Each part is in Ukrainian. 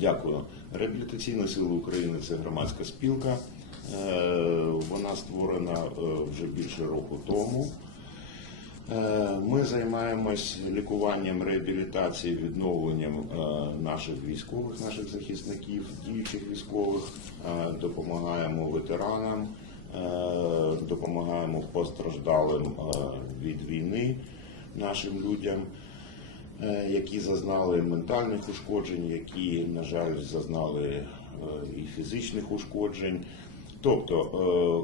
Дякую. Реабілітаційні сили України це громадська спілка. Е, Вона створена е, вже більше року тому. Е, Ми займаємось лікуванням, реабілітацією, відновленням наших військових, наших захисників, діючих військових, допомагаємо ветеранам, допомагаємо постраждалим від війни нашим людям, які зазнали ментальних ушкоджень, які, на жаль, зазнали е, і фізичних ушкоджень. Тобто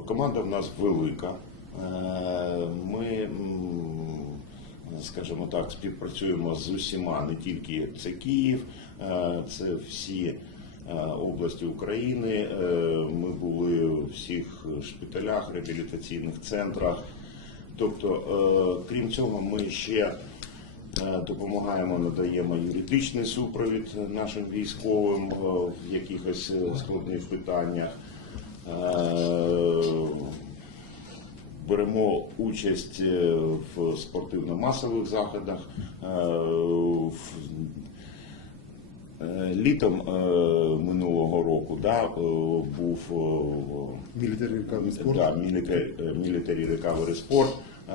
е, команда в нас велика. Е, Ми, скажімо так, співпрацюємо з усіма, не тільки це Київ, е, це всі е, області України. Е, Ми були у всіх шпиталях, реабілітаційних центрах. Тобто, е, крім цього, ми ще е, допомагаємо, надаємо юридичний супровід нашим військовим е, в якихось е, складних питаннях. Е, Беремо участь е, в спортивно-масових заходах. Е, е, Літом е, минулого року да, е, був е, спорт. Да, Recovery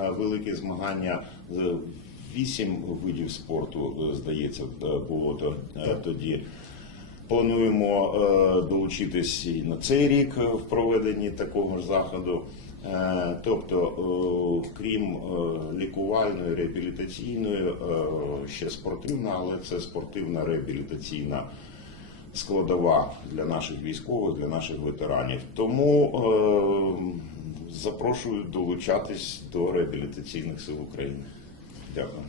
е, велике змагання. Вісім видів спорту, е, здається, е, було е, тоді. Плануємо долучитись і на цей рік в проведенні такого ж заходу. Тобто, крім лікувальної, реабілітаційної, ще спортивна, але це спортивна реабілітаційна складова для наших військових, для наших ветеранів. Тому запрошую долучатись до реабілітаційних сил України. Дякую.